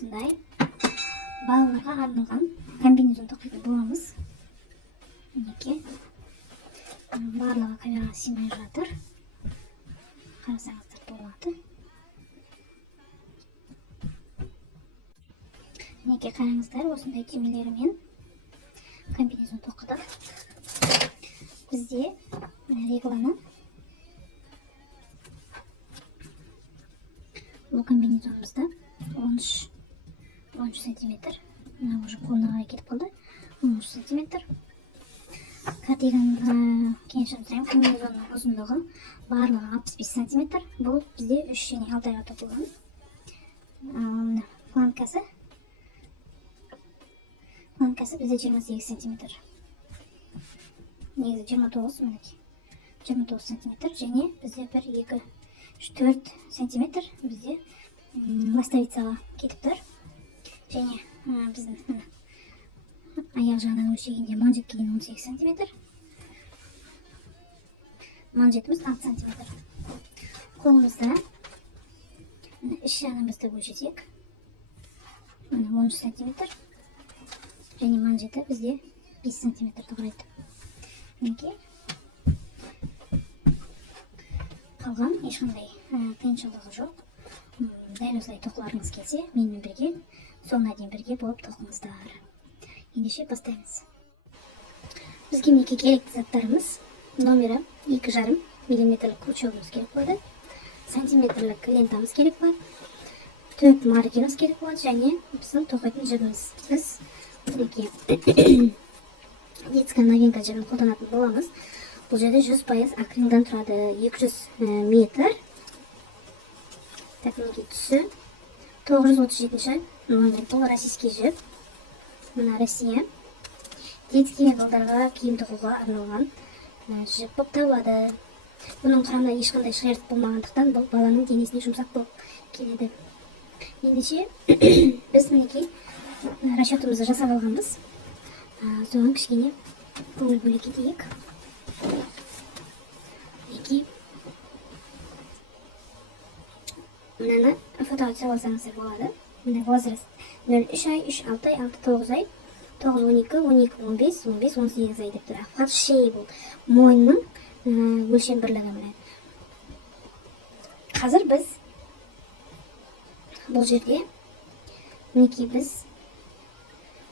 осындай балаларға арналған комбинезон тоқитын боламыз. Мінекей барлығы камераға сыймай жатыр. Қарасаңыздар болады. Мінекей қараңыздар, осындай түймелерімен комбинезон тоқыдық. Бізде регланы бұл комбинезонымызда 13 сантиметр. Мына уже қолына қарай кетіп қалды. 13 сантиметр. Кардиганға кеңшін сұрайым, комбинезонның ұзындығы барлығы 65 сантиметр. Бұл бізде 3 және 6 айға тоқылған. Фланкасы бізде 28 сантиметр. Негізі 29, мінекей 29 сантиметр. Және бізде 1, 2, 3, 4 сантиметр бізде ластовицаға кетіп тұр. Және біздің аяқ жағынан өлшегенде манжетке дейін 18 сантиметр. Манжетіміз 6 сантиметр. Қолымызда іш жағынан өлшесек 13 сантиметр. Және манжеті бізде 5 сантиметрді құрайды. Мінекей қалған ешқандай қиыншылығы жоқ. Дәл осылай тоқыларыңыз келсе, менімен бірге соңына дейін бірге болып тоқыңыздар. Ендеше бастаймыз. Бізге мінекей керекті заттарымыз: номері 2,5 мм крючогымыз керек болады, сантиметрлік лентамыз керек болады, 4 маркеріміз керек болады және біздің тоқитын жібіміз. Біз детская новинка жібін қолданатын боламыз. Бұл жерде 100% акрилдан тұрады, 200 метр. Так, мінекей түсі 937 номер. Бұл российский жіп. Мына Россия. Детский балдарға киім тоқуға арналған жіп болып табылады. Бұның құрамында ешқандай шиыртық болмағандықтан бұл баланың денесіне жұмсақ болып келеді. Ендеше біз мінекей расчетымызды жасап алғанбыз. Соған кішкене көңіл бөле кетейік. Мынаны фотоға түсіріп алсаңыздар болады. Мына возраст 0-3 ай, 3-6 ай, 6-9 ай, 9-12, 12-15, 15-18 ай деп тұр. Фат шеи бұл мойынның өлшем бірлігі. Қазір біз бұл жерде мінекей біз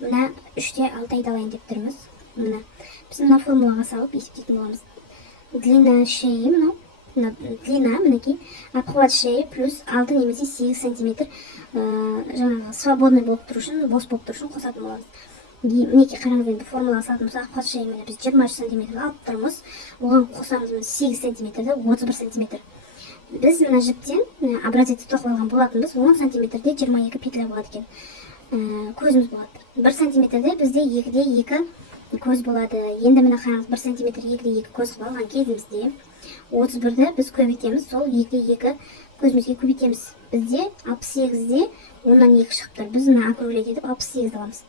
мына 3-те 6 айда алайын деп тұрмыз. Біз мына формулаға салып есептейтін боламыз. Длина шеи мынау. Длина, мінекей, обхват шеи плюс 6 немесе 8 сантиметр жаңағы свободный болып тұру үшін, бос болып тұру үшін қосатын боламыз. Мінекей қараңыз, енді формулаға салатын болса, обхват шеи біз 23 сантиметр алып тұрмыз. Оған қосамыз 8 сантиметрді 31 сантиметр. Біз мына жіптен образецті тоқып алған болатынбыз. 10 сантиметрде 22 петля болады екен. Көзіміз болады. 1 сантиметрде бізде 2-де 2 көз болады. Енді мына қараңыз, 1 сантиметр 2-де 2 көз қылып алған кезімізде 31-ді біз көбейтеміз, сол 2-де 2 көзімізге көбейтеміз. Бізде 68-де 10-нан 2 шығып тұр. Біз мына округлять етіп 68-ді аламыз.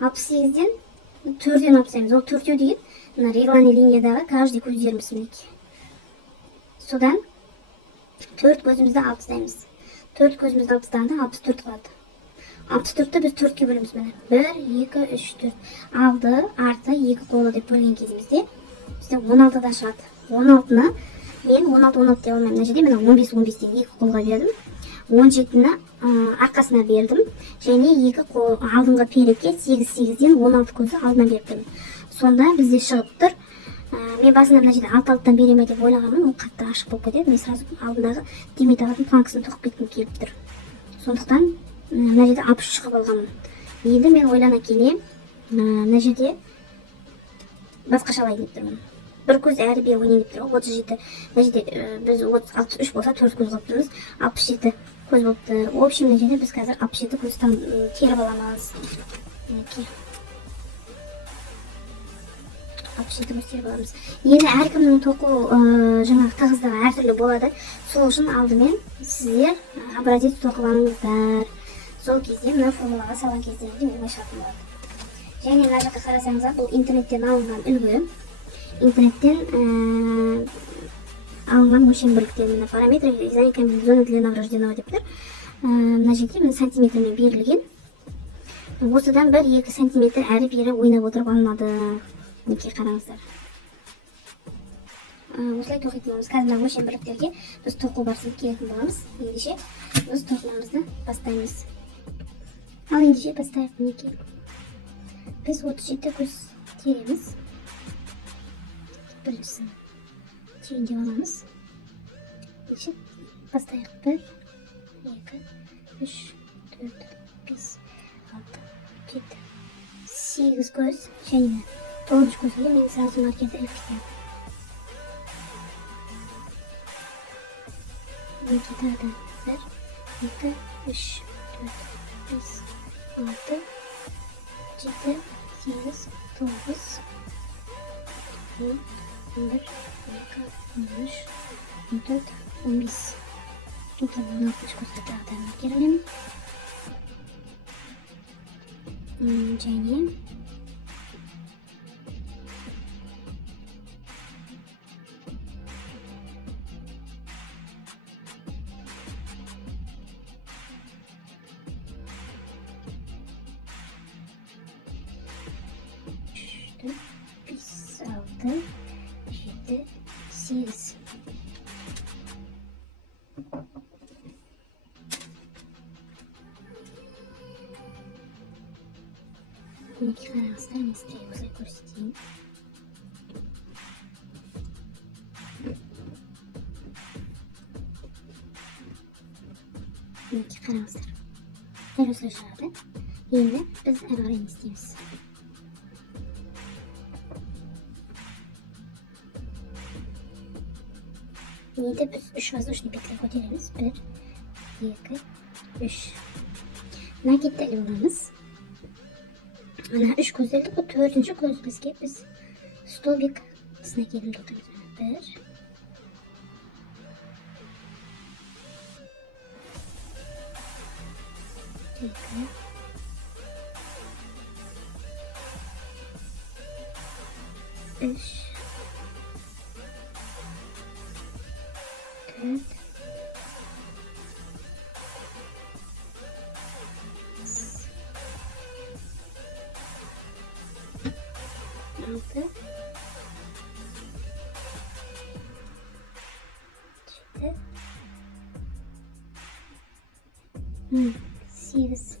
68-ден 4-ден алып тастаймыз. Ол 4-еу деген мына регланы линиядағы каждый көздеріміз мінекей. Содан 4 көзімізді алып тастаймыз. 4 көзімізді алып тастағанда 64 қалады. 64-ті біз 4-ке бөлеміз. 1, 2, 3, 4. Алды, арты, 2 қолы деп бөлген кезімізде бізде 16-да шығады. 16-ны мен 16 деп алмаймын. Мына жерде мен 15-15-ден 2 қолға бердім. 17-ні арқасына бердім. Және 2 қол алдыңғы перекке 8-8-ден 16 көзі алдына бердім. Сонда бізде шығып тұр. Мен басында мына жерде 6-6-дан береме деп ойлағанмын. Ол қатты ашық болып кетеді. Мен сразу алдындағы демей тағатын планкасын тоқып кеткім келіп тұр. Сондықтан мына жерде 63 қылып алғанмын. Енді мен ойлана келе мына жерде басқаша алайын деп тұрмын. Bir көз әрі бе ойнайын деп тұр. 37. Мына жерде біз 63 болса 4 көз қылып тұрмыз. 67 көз болып тұр. Общем, мына жерде біз қазір 67 көз теріп аламыз. 67 көз теріп аламыз. Енді әркімнің тоқу жаңағы тығыздығы әртүрлі болады. Сол үшін алдымен сіздер образец тоқып алыңыздар. Сол кезде мына формулаға салған кездерінде оңай шығатын болады. Және мына жаққа қарасаңыздар, бұл интернеттен алынған үлгі. Интернеттен алынған өлшем бірліктер. Параметры вязания комбинезона для новорожденного деп тұр. мына жерде міне сантиметрмен берілген. Осыдан 1-2 сантиметр әрі бері ойнап отырып алмады. Мінекей қараңыздар. Осылай тоқитын боламыз. Қазір өлшем бірліктерге біз тоқу барысын келетін боламыз. Ендеше біз тоқуымызды бастаймыз. Ал ендеше бастайық. Мінекей біз 37 көз тереміз. Біріншісін түйіндеп аламыз. Ендеше бастайық. 1, 2, 3, 4, 5, 6, 7, 8 көз және 9 көзге мен сразу маркерді іліп кетемін. Мінекей тағы да 1, 2, 3, 4, 5, 6, 7, 8, 9, 10, 11, 12, 13, 14, 15. Мінекей 16 көзге тағы да маркер ілемін. Және бес, алты, жеті, сегіз. Мінекей қараңыздар, мен сіздерге осылай көрсетейін. Мінекей қараңыздар. Дәл осылай шығады. Енді біз әрі қарай не істейміз? Енді біз 3 воздушный петля көтереміз. 1, 2, 3. Мына кетті іліп аламыз. Ана 3 көзделдік, бұл 4-ші көзімізге біз столбик сына келім тоқтаймыз. 1, 2, 3, 4, 6, 7, 8.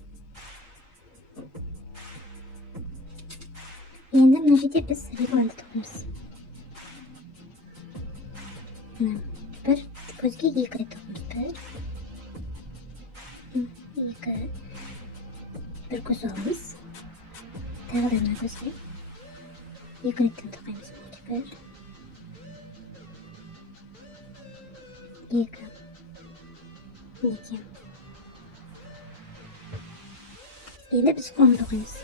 Енді мына жерде біз регланды тоқымыз. Бір көзге 2 рет тоқымыз. 1, 2. Бір көз аламыз. Тағы да мына көзге 2 реттен тоқаймыз. 1, 2. Мінекей. Енді біз қолын тоқаймыз.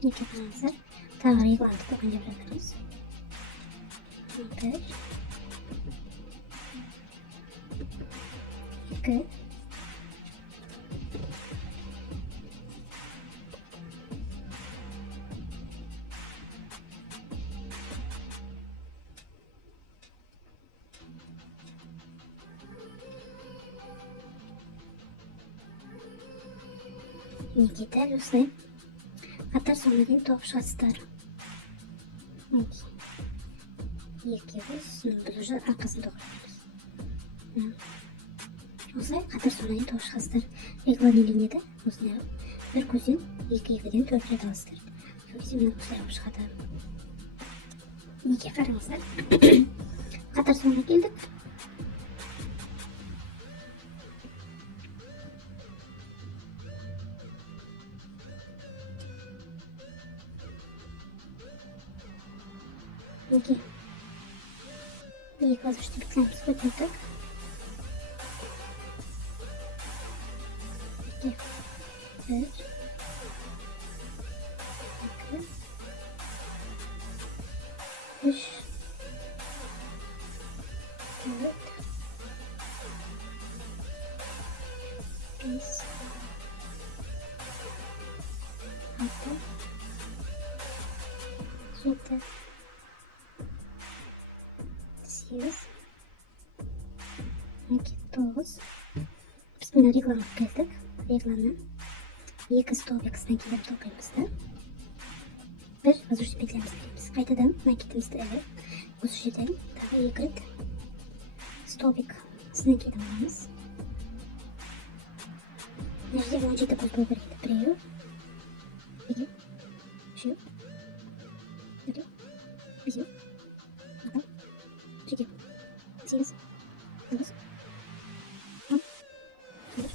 2 қараңыздар. Тағы регланды тоқын деп жатырмыз. 1, 2. Мінекей дәл осылай қатар соңына дейін тоқып шығасыздар. Екі көз, біз уже арқасын тоқып. Осылай қатар соңына дейін тоқып шығасыздар. Реглан иленеді. Осылай бір көзден 2-2-ден 4 рет аласыздар. Сөйтсе мына осылай алып шығады. Мінекей қараңыздар. Қатар соңына келдік. Мінекей. 2 воздушный петлямыз көтердік. 2, 1, 2, 3, 4, 5, 6, 7, 8, 12, 9. Biz buni reklama qildik. Reklama 2 stolbekasidan kelib to'qiymiz-da. Bir воздушный петляmizni qilamiz. Qaytadan nakitimizni ilib, o'sishdan tag'i yigit stolbek snakidan olamiz. Nerede вложить такой столбик? Прием. Иди. Шью. Иди. Иди. Ага. Чики. Синус. Синус. Теперь.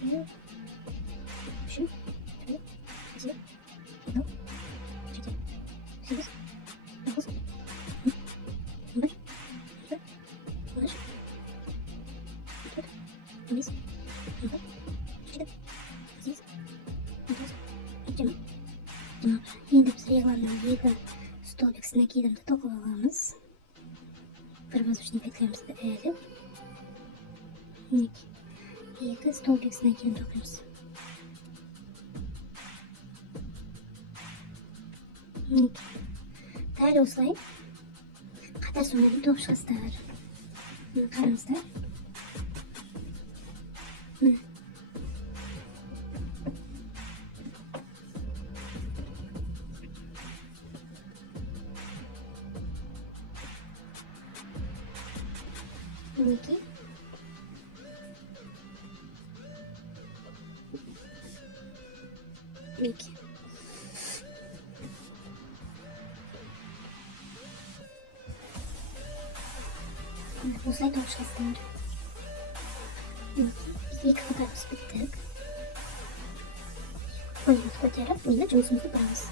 Теперь. Шью. Три. Один. Два. Четыре. Синус. Синус. Б. Б. Выше. Тут. Вниз. Б. Четыре. Здесь. Здесь. Тема. Тема. Endi biz reglamaga stolbek с накидом to'qib olamiz. Bir воздушный петляmizni ilib, 2 stolbek с накидом to'qiymiz. Değerli olsay, qatar sonlarını to'qishqizlar. Buni qaramizlar. Mana. Buniki. Buniki. Olsay to'qishqizlar. Buniki. Biz 2 qatorimiz bitdik. Qo'limizni ko'tarib, endi jumsimizni qilamiz.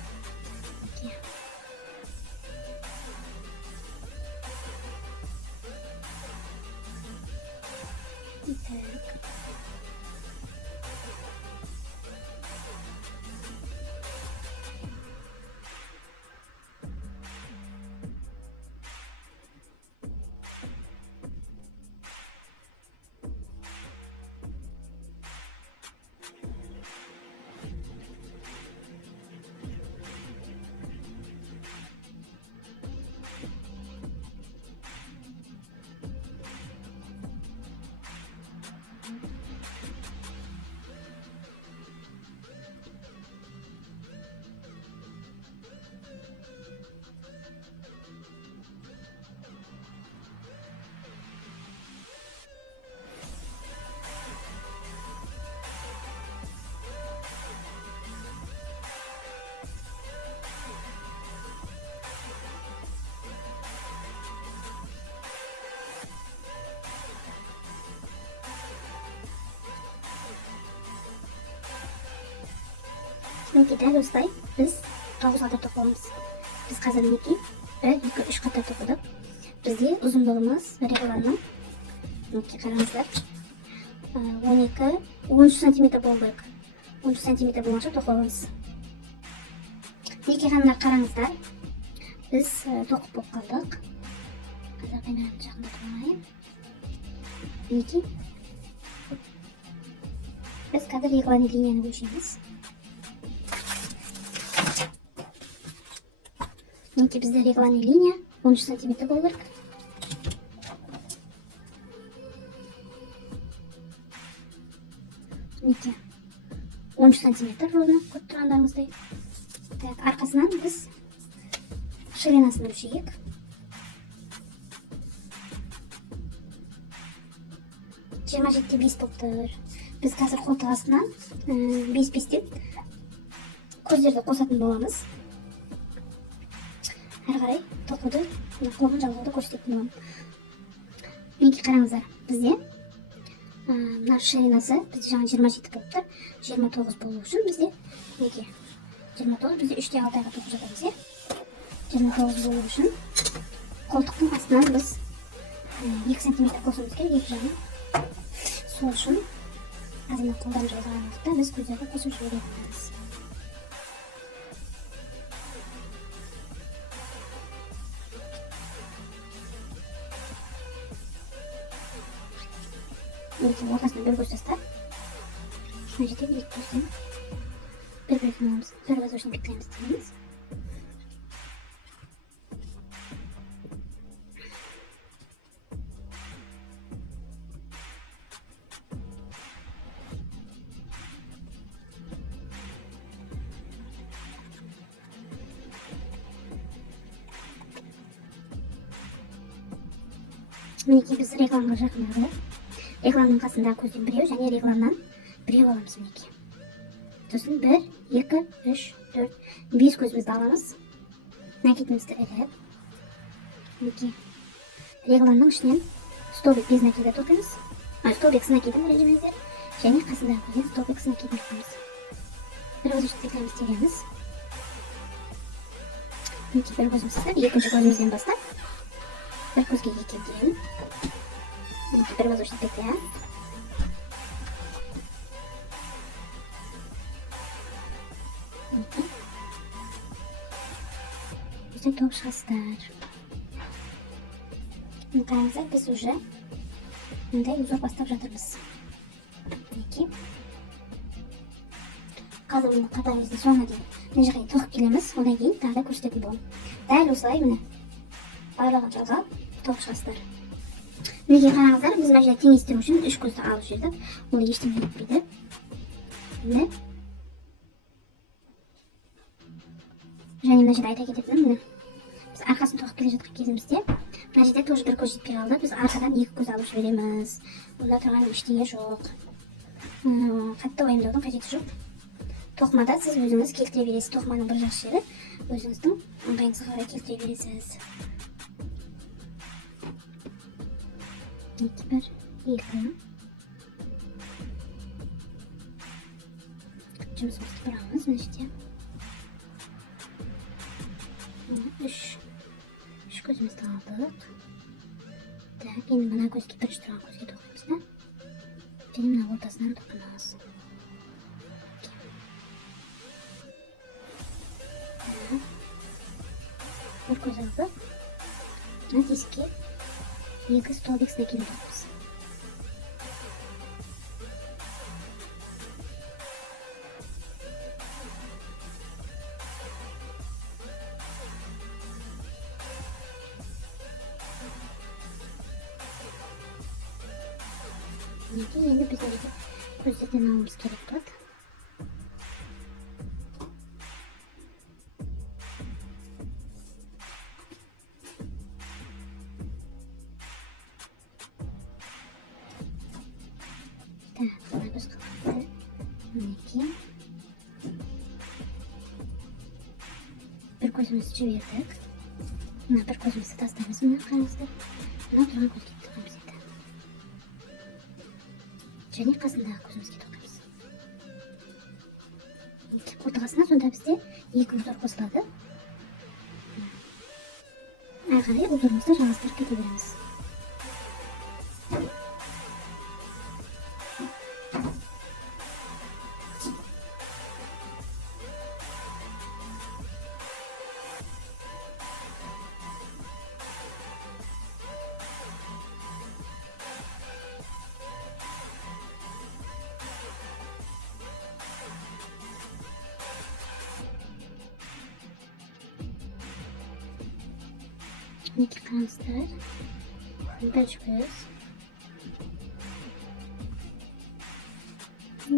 Şimdi değerli dostlar, biz 9 qator to'qiymiz. Biz hozir 1, 2, 3 qator to'qidik. Bizga uzunligimiz va reglama. Bunga qarangizlar. 12, 13 cm bo'ldik. 13 cm bo'lgancha to'qiymiz. Lekin hamlar qarangizlar. Biz to'qib bo'lib qoldik. Hozir qaynagan chaqni qo'ymayman. Lekin biz qadar reglani liniyani bo'lishimiz. Ники bizde регланая линия 13 сантиметров bo'ldik. Niki 13 сантиметр ровно ko'rib turganlaringizdek. Так, arkasidan biz shirinasini o'lchaylik. Jemajetga 5 bo'libdir. Biz қазір қолтық астынан бес-бестеп көздерді қосатын боламыз. Әрі қарай тоқуды, қолын жалғауды көрсететін боламын. Мінекей қараңыздар, бізде мына ширинасы бізде жаңа 27 болып тұр. 29 болу үшін бізде мінекей 29, бізде 3-те 6 айға тоқып жатамыз, иә. 29 болу үшін қолтықтың астынан біз 2 см қосуымыз керек, екі жағын. Сол үшін қазір қолдан жазған уақытта біз көздерді қосып жібереміз. Мінекей ортасына бір көз тастап, мына жерде екі көзден бір-бірін аламыз, бір воздушный петлямыз дейміз. Мінекей біз рекламға жақындадық. Рекламның қасында көзден біреу және рекламнан біреу аламыз мінекей. Сосын 1, 2, 3, 4, 5 көзімізді аламыз. Накидімізді іліп. Мінекей рекламның ішінен столбик без накида тоқимыз. Столбик с накидом режиміміздер. Және қасындағы көзден столбик с накидом тоқимыз. Бір воздушный петлямыз тереміз. Мінекей бір көзімізді ұстап, екінші көзімізден бастап бір көзге екеуден бір воздушный петля. Бізден топ шығасыздар. Қараңыздар, біз уже мындай узор бастап жатырмыз. Мінекей. Қазір мына қатарымыздың соңына дейін мына жаққа тоқып келеміз, одан кейін тағы да көрсететін боламын. Дәл осылай міне барлығын жалғап тоқып шығасыздар. Мінекей қараңыздар, біз мына жерде теңестіру үшін 3 көзді алып жібердік. Ол ештеңе етпейді. Міне. Және мына жерде айта кететінім, міне біз арқасын тоқып келе жатқан кезімізде мына жерде тоже бір көз жетпей қалды. Біз арқадан 2 көз алып жібереміз. Бұнда тұрған ештеңе жоқ. Қатты уайымдаудың қажеті жоқ. Тоқымада сіз өзіңіз келтіре бересіз. Тоқыманың бір жақсы жері өзіңіздің ыңғайыңызға қарай келтіре бересіз. 2, 1, 2. Жұмысымызды бұрамыз мына жерде. 3 көзімізді алдық. Так, енді мына көзге, бірінші тұрған көзге тоқимыз да. Және мына ортасынан тоқимыз. Бір көз алдық. Мына тесікке 2 столбик с накидом тоқимыз. Енді біз көздерден алуымыз керек болады. Мына көз қалады. Мінекей. Бір көзімізді жібердік. Мына бір көзімізді тастаймыз. Мына қараңыздар. Мына тұрған көзге тоқимыз еді. Және қасындағы көзімізге тоқимыз. Қолтығасына сонда бізде 2 узор қосылады. Әрі қарай узорымызды жалғастырып кете береміз. Мінекей қараңыздар. Бір көз.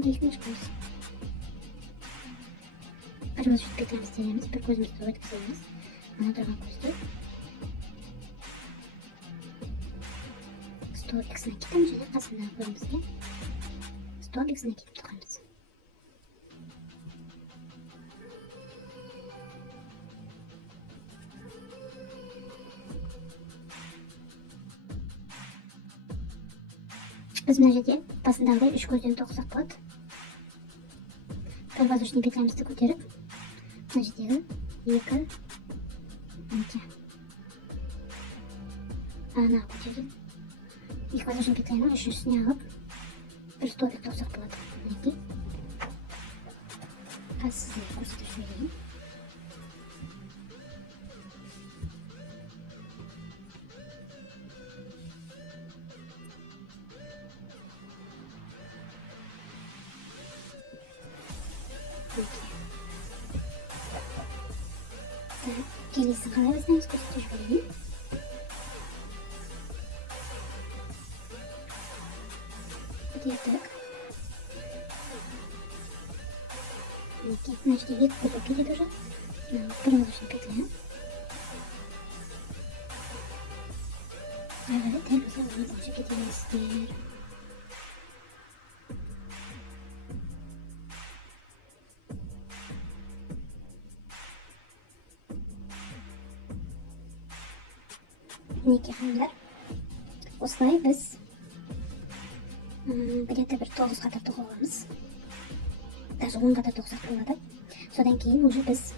Екінші көз. Бір воздушный петлямыз тереміз, бір көзімізді өткіземіз. Мына тұрған көзге столбик с накидом және қасындағы көзімізге столбиксini kiyib chiqamiz. Biz mana yerga pastdagi 3 ko'zdan to'qsak bo'ladi. Bir воздушный петляmizni ko'tarib, mana yerga 2 ana ko'tarib, 2 воздушный петляni uchinchisiga olib, bir stolbik to'qsak bo'ladi. Lekin sizga ko'rsatib berayim. Kelesi qalay bizdan ko'rsatib berayim. Bitirdik. Значит, вид купили уже. Продолжим петля. Evet, elbise uzun çekeceğiz. Nikahlar. Oslayı biz где-то bir 9 kadar to'g'rilamiz. Даже 10 kadar to'g'sak bo'ladi. So'dan keyin уже biz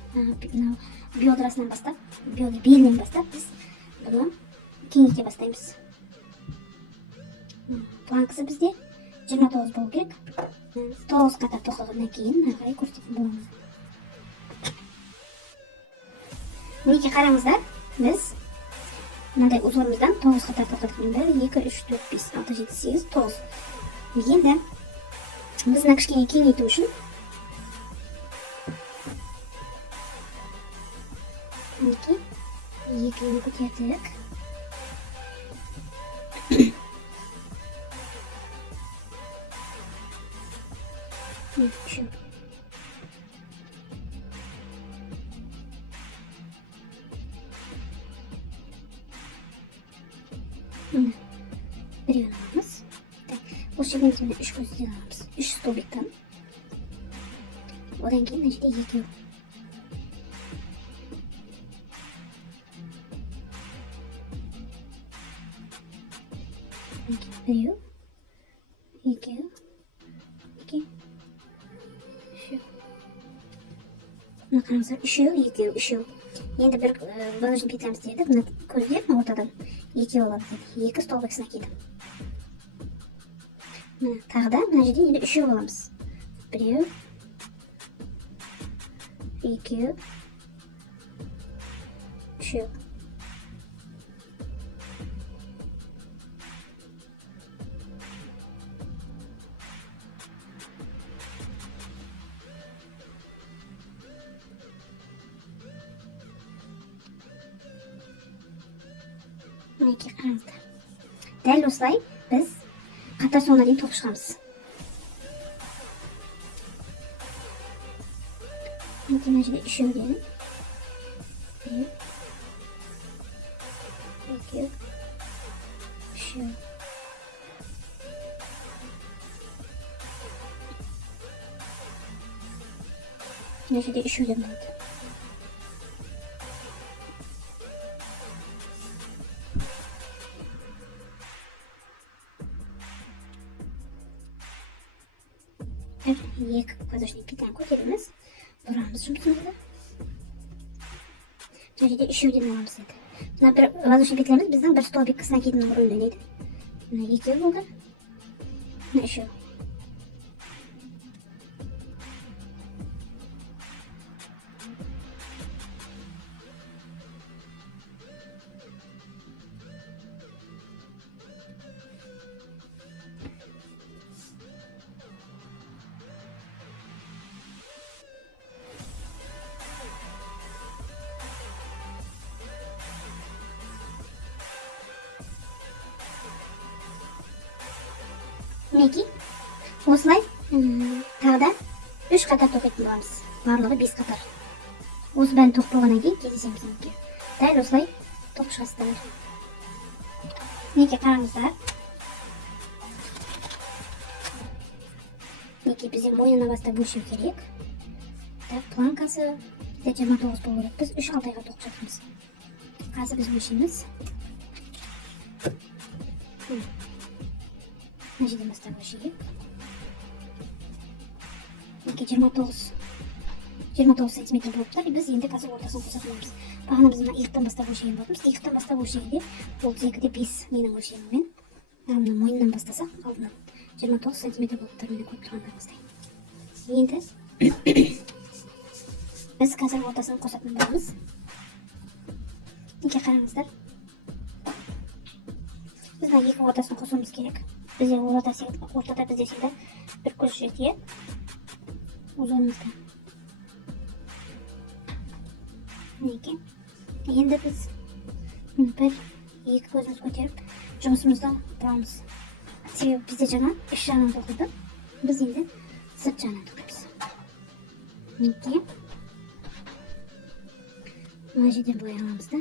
biodrasdan boshlab, beldan boshlab biz buni kenglikka boshlaymiz. Plankasi bizga 29 bo'lishi kerak. 9 kadar to'g'rilgandan keyin narxini ko'rsatib bo'lamiz. Nega qaramizlar? Biz bunday uzorimizdan 9 kadar to'g'rilgan 1 2 3 4 5 6 7 8 9. Endi biz naqshga kengaytirish uchun yekini ko'tardik. Shu. Bir yanımız. Bu şekilde 3 ko'zdan olamiz. 3 stolbikdan. Odan keyin mana yerda 2 Şu. Bakınızlar şu. Yine bir balajın pitlemiz dedi. Bunu koyuyor mu ortadan? 2 olabilir. 2 stolbik snakiydi. Tağda mana yerda yine 3 olamiz. 1 2 3 Neki qaramizda. Dal do'stlar, biz qator sonlarni to'qishamiz. Endi mana yerga shu dedim. 1 2 shu. Mana yerga shu dedim. Yek воздушный петлям ko'taramiz. Buramiz shumsizda. Mana yerda 3 o'rin olamiz edi. Mana bir воздушный petlyamiz bizning bir stolbik qismini ketini o'rinlaydi. Mana 2 bo'ldi. Mana shu. Neki osılay tağda 3 qator to'qib olamiz. Barlig'i 5 qator. O'zi bilan to'qib keyin kelishamiz. Dal osılay to'qishasizlar. Neki qaramizlar. Мінекей бізде мойнына бастап өлшеу керек. Так, планкасы 29 болу керек. Біз 3 алтайға тоқып жатырмыз. Қазір біз өлшейміз. Мына жерден бастап өлшейік. Мінекей 29 сантиметр болып тұр. Біз енді қазір ортасын қосатын боламыз. Бағана біз мына иықтан бастап өлшеген болатынбыз. Иықтан бастап өлшегенде 32-де 5 менің өлшеміммен. Мына мойнынан бастасақ алдынан 29 сантиметр болып тұр. Міне көріп тұрғандарыңыздай. Енді біз қазір ортасын қосатын боламыз. Неге қараңыздар. Біз мына екі ортасын қосуымыз керек. Бізде ортада бізде всегда бір көз жетеді. Узорымызда. Мінекей. Енді біз бір екі көзіміз көтеріп жұмысымызды тұрамыз. Себебі бізде жаңа іш жағынан тоқылды. Біз енді сырт жағынан тоқимыз. Мінекей. Мына жерден былай аламыз да.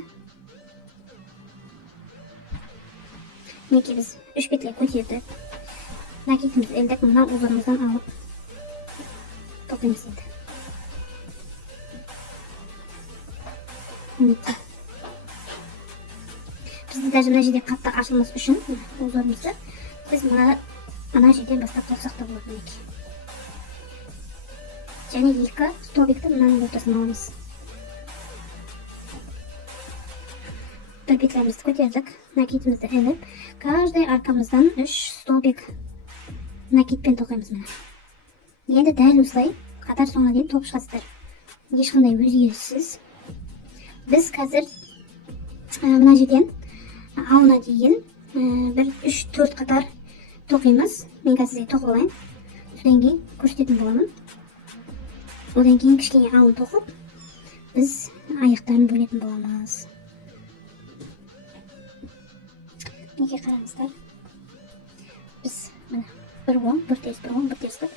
Мінекей біз үш петля көтердік. Накидімізді ілдік, мына узорымыздан алып тоқимыз енді. Мінекей. Бізді даже мына жерде қатты ашылмас үшін узорымызды біз мына жерден бастап тоқсақ та болады. Мінекей. Және екі столбикті мынаның ортасына аламыз. Бір петлямызды көтердік, накидімізді іліп, каждый аркамыздан 3 столбик накидпен тоқимыз мына. Енді дәл осылай қатар соңына дейін тоқып шығасыздар. Ешқандай өзгеріссіз. Біз қазір мына жерден ауына дейін бір 3-4 қатар тоқимыз. Мен қазір сізге тоқып алайын. Содан кейін көрсететін боламын. Одан кейін кішкене ауын тоқып, біз аяқтарын бөлетін боламыз. Неге қараңыздар. Біз мына бір оң, бір теріс қылып,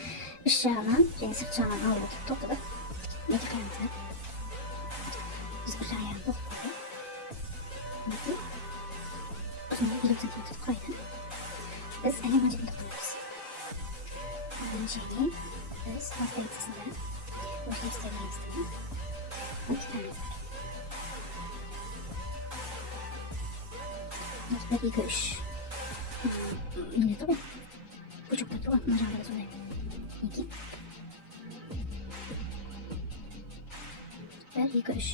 іш жағынан және сырт жағынан алып отырып тоқыдық. Неге қараңыздар. Біз бір аяғын тоқып қойдық. Мінекей. Ұзындығы 20 см құрайды. Біз әлі мына жерден тоқымаймыз. Және біз бас позициясында өзгерістерімізді өтеміз. Бір, екі, үш миллиметр ғой. Пучоктар тұр ғой, мына жағында да сондай. Мінекей. Бір, екі, үш.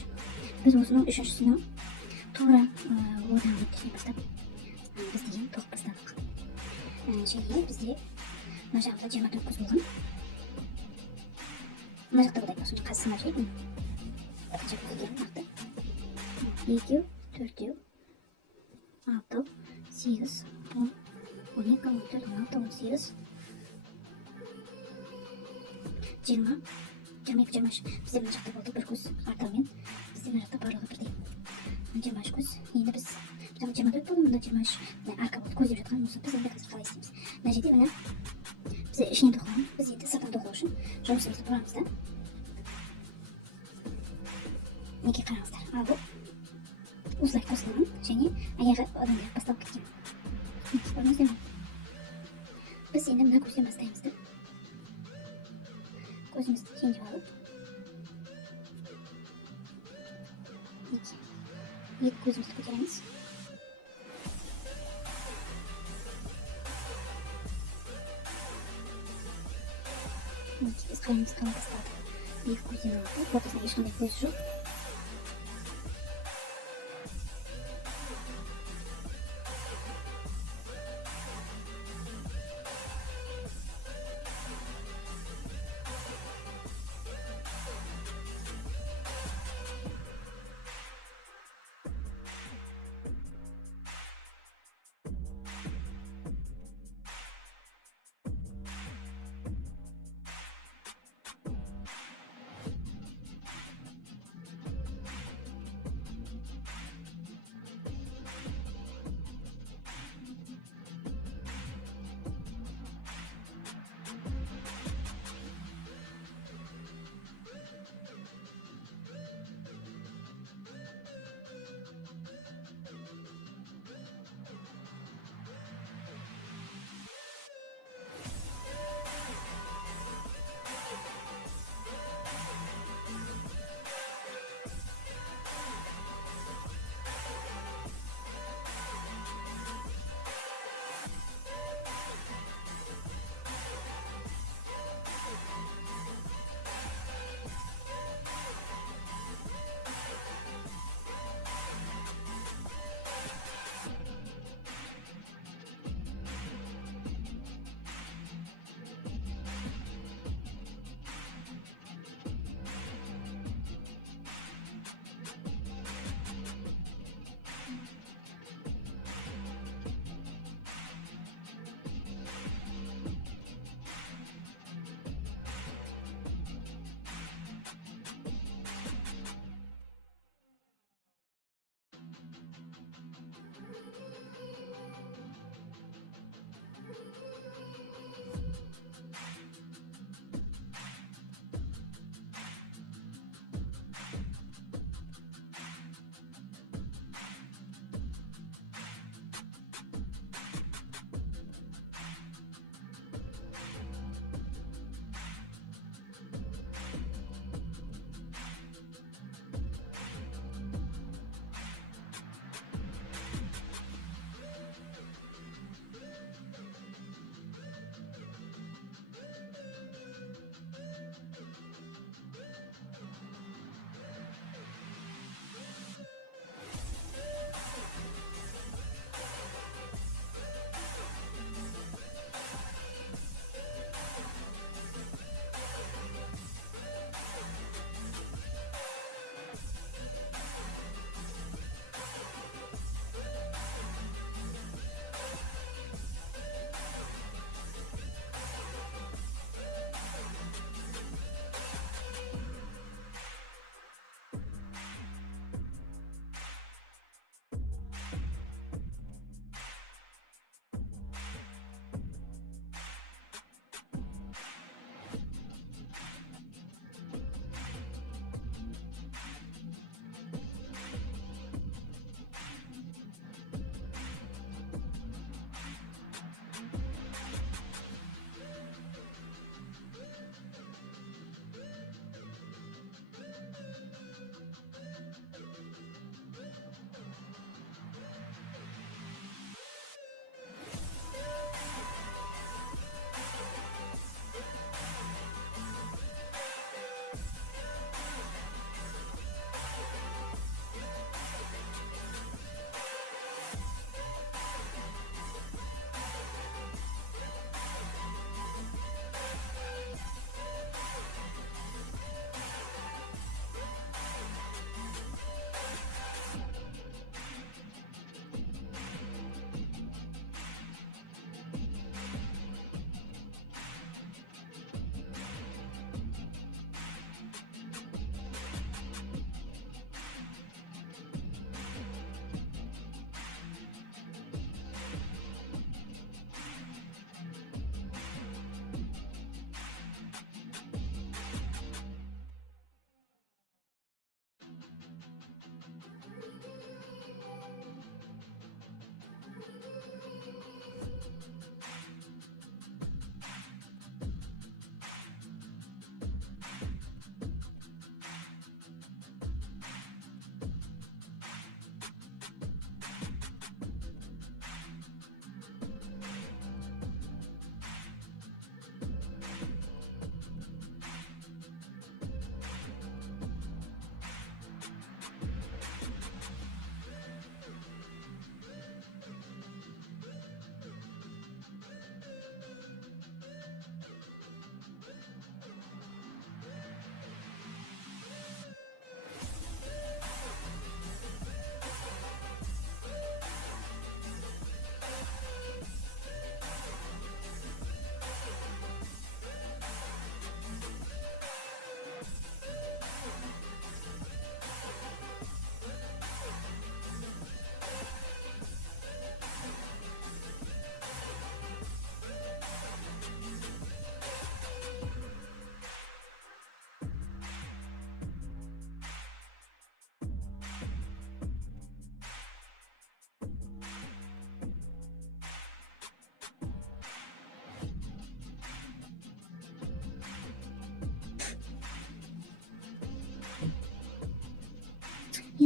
Біз осының үшіншісінің тура одан нүктесінен бастап біз деген тоқып бастадық. Және бізде мына жағында 24 көз болған. Мына жақта бұлдай болсын, қазір сынап жеймін. Жаққа көтеріп нақты. 2, 4, 6, 8, 10, 12, 14, 16, 18, 20, 22, 23. Бізде мына жақта болды бір көз артаумен. Бізде мына жақта барлығы бірдей. 23 көз. Енді біз 24 болды, мында 23 арка болды. Көздеп жатқан осы. Біз енді қазір қалай істейміз. Мына жерде мына біз ішінен тоқылған. Біз енді сыртынан тоқылу үшін жұмысымызды бұрамыз да. Неге қараңыздар. Ал бұл осылай қосылған және аяғы одан бері басталып кеткен. Неге көрдіңіздер ме? Біз енді мына көзден бастаймыз да. Көзімізді теңдеп алып. Екі көзімізді көтереміз. Біз қайымыз қалай басталды. Екі көзден алып, ортасында ешқандай көз жоқ.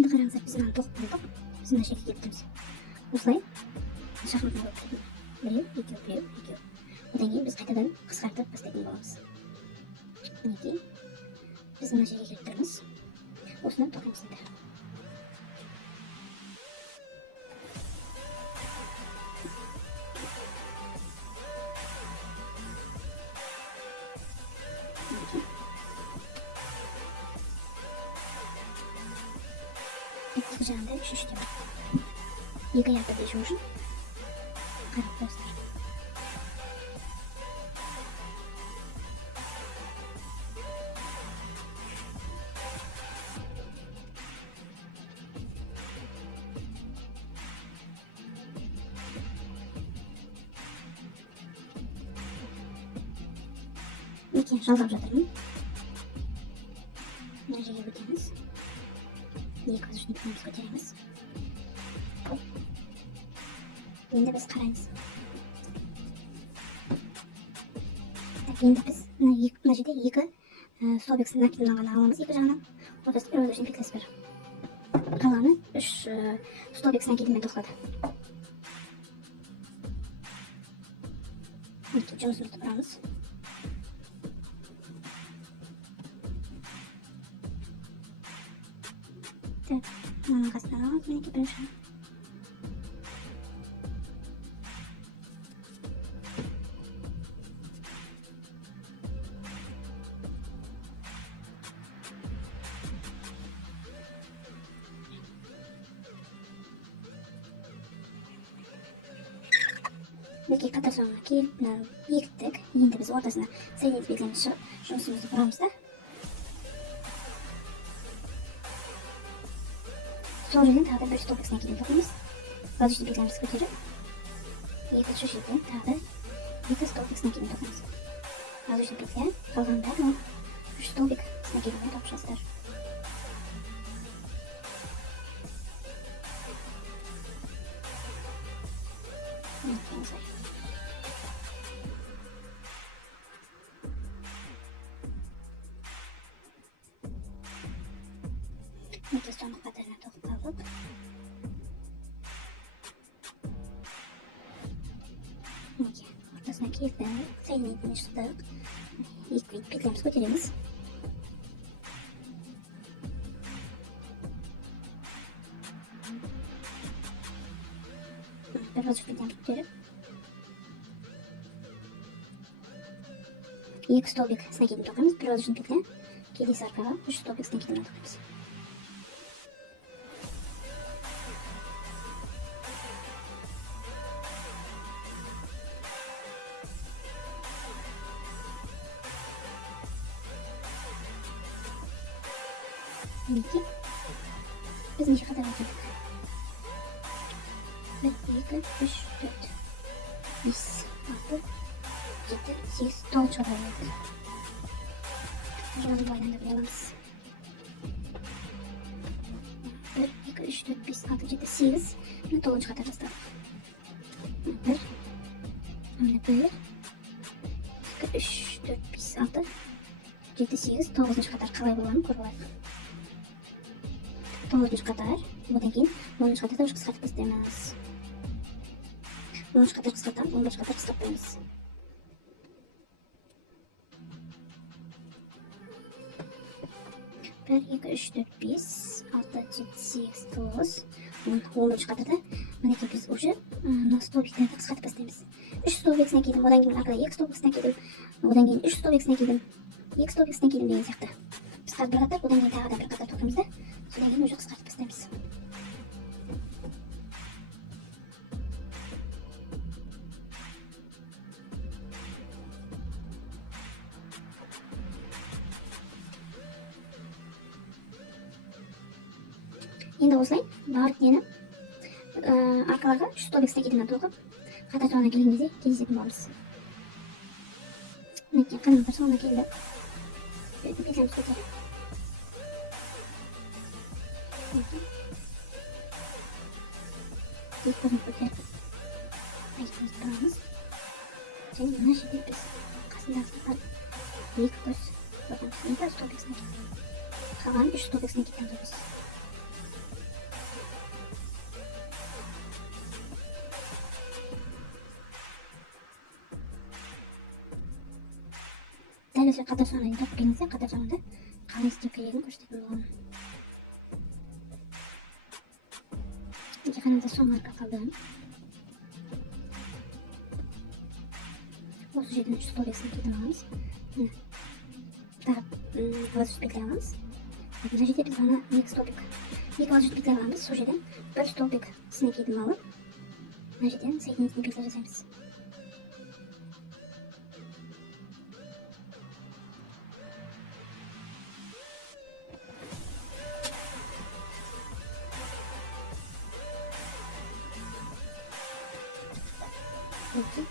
Енді қараңыздар, біз мынаны тоқып болдық. Біз мына жерге келіп тұрмыз. Осылай шахмат болып кетеді. Біреу, екеу. Одан кейін біз қайтадан қысқартып бастайтын боламыз. Мінекей, біз мына жерге келіп тұрмыз. Осыны тоқимыз енді. Екі жағында үште бар. Екі аяқты дешу үшін қарап тұрсыздар. Неке жалғап жатырмын. Мына жерге өтеміз. Екі воздушный пневмос көтереміз. Енді біз қараймыз. Енді біз мына жерде екі столбик накидын ғана аламыз екі жағынан. Ортасында бір воздушный петлесі бар. Қалғаны үш столбик накидімен тоқтады. Жұмысымызды құрамыз. Мынаның қасынан аламыз, мінекей бірінші. Мінекей қатар соңына келіп, бекіттік. Енді біз ортасына соединить петлямен жұмысымызды құрамыз да. Сол жерден тағы да бір столбик накидін тоқимыз. Воздушный петлямызды көтеріп, екінші жерден тағы да екі столбик накидін тоқимыз. Воздушный петля, қалғанда үш столбик накидімен тоқып шығасыздар. Мінекей соңғы қатарына тоқып қалдық. Мінекей ортасына келді, соединительный шықтық. Екі петлямызды көтереміз. Бір воздушный петлямызды көтеріп, екі столбик с накидін тоқимыз. Бір воздушный петля, келесі арқаға үш столбик с накидін тоқимыз. Мінекей, біз неше қатар өтедік. 1, 2, 3, 4, 5, 6, 7, 8, 9 қатар өтедік. Жолды байландырып аламыз. 1, 2, 3, 4, 5, 6, 7, 8. Міне 9 қатар бастадық. 1, 2, 3, 4, 5, 6, 7, 8, 9 қатар қалай болғанын көріп алайық. 9 қатар, одан кейін 10 қатарда үш қысқартып бастаймыз. 10 қатар қысқартамыз, 11 қатар қысқартпаймыз. Bir, iki, üç, dört, beş, altı, yedi, sekiz, dokuz, 10 қатарда мінекей біз уже столбиктерді қысқартып бастаймыз. 3 столбик накидім, одан кейін арқада 2 столбик накидім, одан кейін 3 столбик накидім, 2 столбик накидім деген сияқты. Біз қазір бір қатар, одан кейін тағы да бір қатар тоқимыз да, содан кейін уже қысқартып бастаймыз. Енді осылай барлық нені арқаларға 3 столбик накидімен тоқып, қатар соңына келген кезде кездесетін боламыз. Мінекей қараңыздар, соңына келді. Петлямызды көтеріп. Екпізімізді көтеріп, екпізімізді бұрамыз. Және мына жерде біз қасындағы екі көз тоқимыз. Енді столбик накидімен. Қалған 3 столбик накидімен тоқимыз. қатар соңына топып келіңіздер, қатар соңында қалай істеу керегін көрсететін боламын. Қараңыздар, соңғы арқа қалдым. Осы жерден 3 столбиксін кетіп аламыз. Тағы воздуш петлей аламыз. Мына жерде біз ғана 2 столбик, 2 воздуш петлей аламыз. Сол жерден 1 столбик сіне кетіп алып, мына жерден соединительный петля жасаймыз.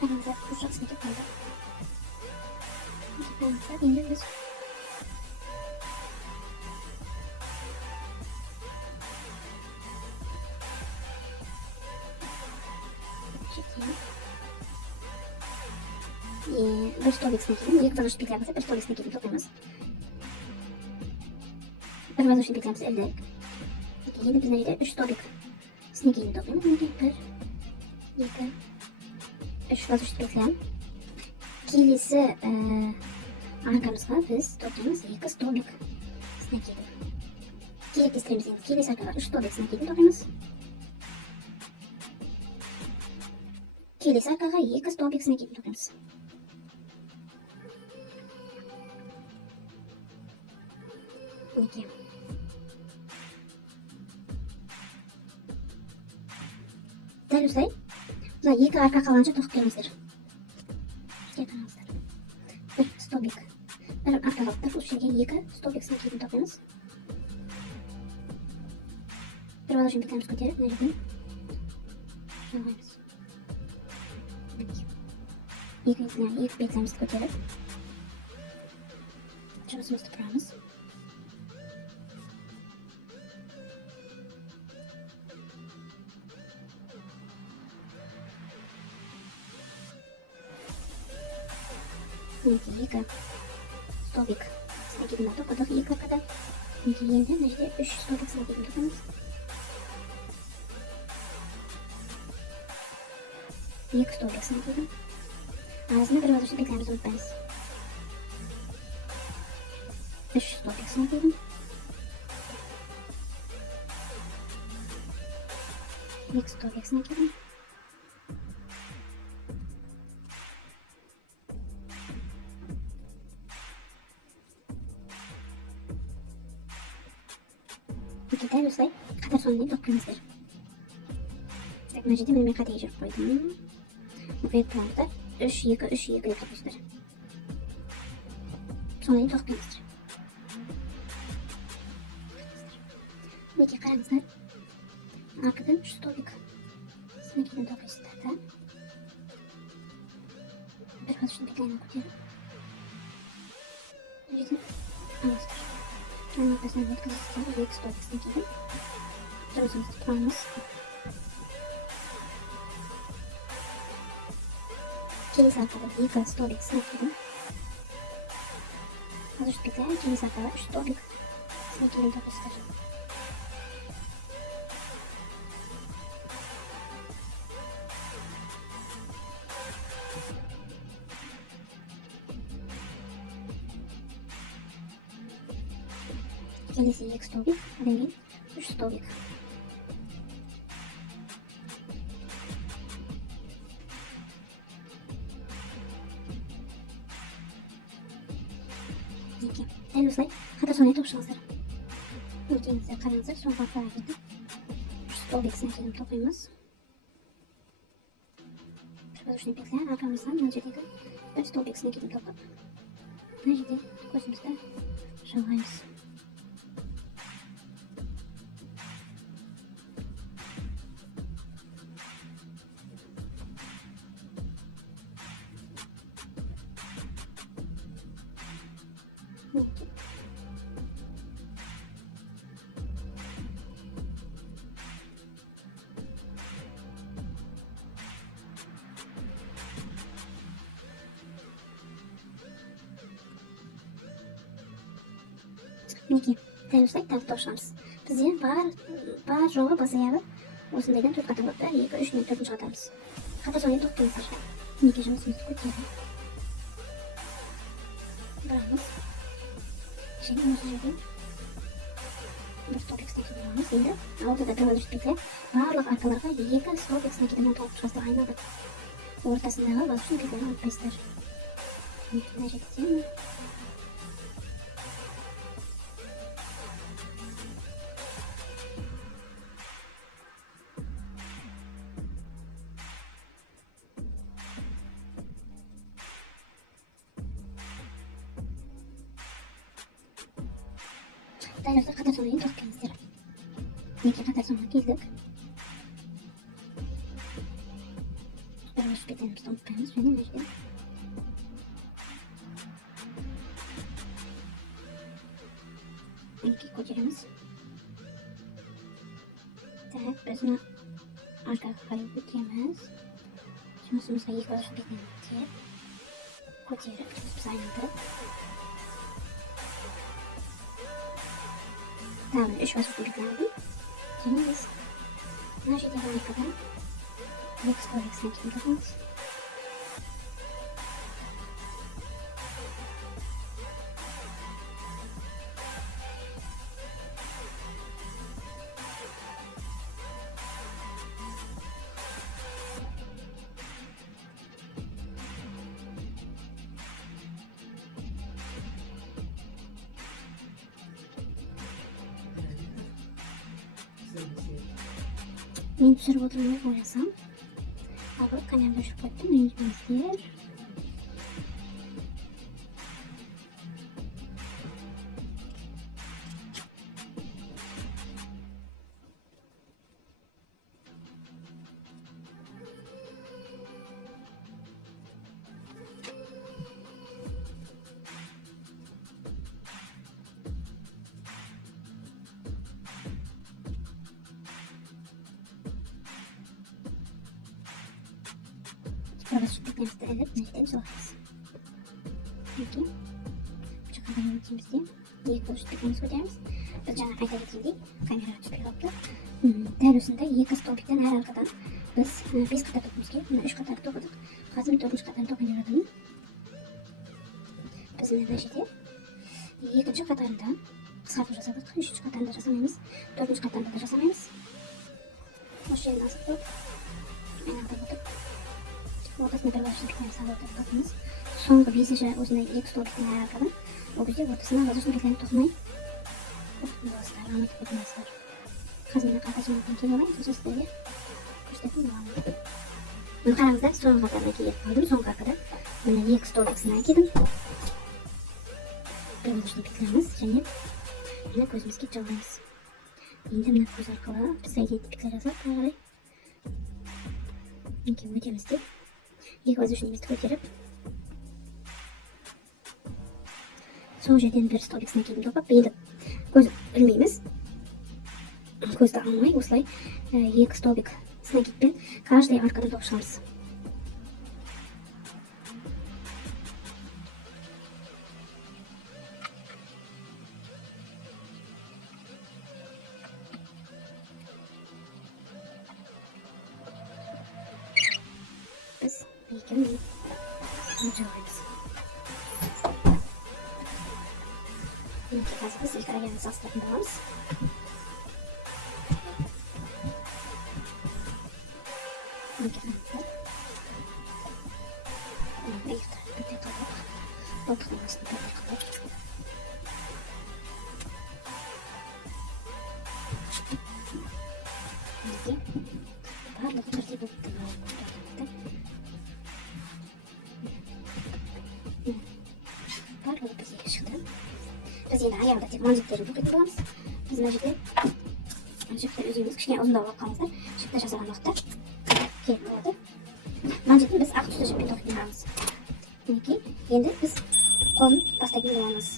Қараңыздар, үш жақсыны кетіп қалды. Қараңыздар, енді біз bir stolbik'sine gidelim. İlk vazoş peklerimizi bir stolbik'sine gidelim. Toplayımız. Bir vazoş peklerimizi elde edelim. Yeni biz nerede? 3 stolbik'sine gidelim. Toplayımız. 1, 2, 3 vazoş peklerim. Kelesi arkamızga biz toplayımız 2 stolbik'sine gidelim. Kelek isterimiz енді. Kelesi arkaga 3 stolbik'sine gidelim. Toplayımız. Kelesi arkaga 2 stolbik'sine gidelim. Toplayımız. Дәл осылай. Мына 2 арқа қалғанша тоқып келіңіздер. Қараңыздар. 1 столбик. 1 арқа қалыпты. Осы жерге 2 столбиксін кейін тоқимыз. Bir воздушный петлямыз көтеріп, мына жерден жалғаймыз. 2 петлямызды көтеріп, жұмысымызды құрамыз. Мінекей 2 столбик снегидін тоқыдық 2 арқада. Мінекей енді мына жерде 3 столбик снегидін тоқимыз. 2 столбик снегидін. Арасында бір воздушный петлямызды ұмытпаймыз. 3 столбик снегидін. 2 столбик снегидін. Дәл осылай қатар соңына тоқып келіңіздер. Мына жерде мен қатайы жүріп қойдым. Мұқият болыңыздар. 3, 2, 3, 2 деп тоқисыздар. Соңына тоқып келіңіздер. Мінекей қараңыздар. Арқадан 3 столбик снегиден тоқисыздар да. Bir воздушный петлені көтеріп, мына жерден аласыздар. Onun ортасынан өткізесіздер. 2 столбик снегиден жұмысымызды құрамыз. Келесі арқада 2 столбик снегиден. Воздушный петля, келесі арқада 3 столбик снегиден тоқисыздар. Келесі 2 столбик, одан кейін 3 столбик. Дәл осылай қатар соңына тоқып шығыңыздар. Мінекей қараңыздар, соңғы арқаға келдік. 3 столбик снегиден тоқимыз. Bir воздушный петля, арқамыздан мына жердегі 1 столбик снегиден тоқып, мына жерде көзімізді жалғаймыз. Мінекей, дәл осылай тағы тоқып шығамыз. Бізде бар жоғы бас аяғы осындайдан 4 қатар болып, 1, 2, 3 мен 4-ші қатарымыз. Қатар соңына тоқып келіңіздер. Мінекей жұмысымызды көтеріп, Kaldıramız. Şimdi nasıl yapayım? Bir stopik snakini alamız. Şimdi ortada bir ölçtükle bарлıq arkalarga 2 stopik snakinden top çıkası aynadık. Ortasındağı basışın piklerini alıp besler. Ne çekeceğim mi? Dairede kadar sonrayı toplayın isterim. İki kadar sonra girdik. Böyle şüphelerimiz toplayınız. Benim işte. İki koçerimiz. Tak, bezini arka kalip bitiremez. Şimdi sımızda ilk olarak şüphelerimiz bitir. Koçerip, biz aynadık. Tamam, 3 basit bilgilerdi. Şimdi biz her şeyden harikadan X snakini yapıyoruz. Ben sürüp oturmaya koyasam. Alıp kalemde şu koydum. Öncemiz diğer. Burada süpürgemizde evet neştemiz olacağız. Peki. Çok kadar yönetimiz değil. İyi konuş süpürgemiz koyacağız. Biz cana kayda getirdik. Kamera süpürge yaptı. Diğer üstünde iyi kız topikten her arkadan biz 5 kadar tutmuş ki. 3 kadar topladık. Kazım 4. kadar toplayacağız. Bizim de neşeti. 2. kadarında sarfı yasadık. 3. kadarında yasamayız. 4. kadarında da yasamayız. O şeyi nasıl tutup. En alta tutup. Ortasına bir başlıklar sağladık bakınız. Sonra bir sıcağı uzun ilk stopikten her arkadan. O güzel ortasına vazgeçme beklerini tutmayın. Dostlar, rahmetli dostlar. Kazmına kalkacağım kontrol olayım. Söz istedim. Köştetim devamlı. Bunu karamızda son katlardaki yer aldım. Son katkada. Bunu ilk stopiksine ekledim. Böyle stopiklerimiz. Şimdi yine gözümüz ki çalayız. Şimdi bunu göz arkalı. Biz sayıda tipikler yazar. İki mütemizdi. İlk vazgeçtiğimizde koyarıp son жерден bir stopiksine келіп топап бейді көз білмейміз көзді алмай осылай екі столбик снекетпен каждый аркадан топ шығамыз. Біз екеуін жалғаймыз. Қазір біз екі районды салыстыратын боламыз. Барлығы бірдей болып барлығы бізге шықты. Biz yine ayağda tek mancıklarını toplayıp bulamız. Biz mancıkları özümüz kişiye uzun davulak kalmazlar. Şıkta жазаланмақта керек болады. Mancıkты biz ақ түсті жіппен тоқитын боламыз. Мінекей, енді біз қолын бастайтын боламыз.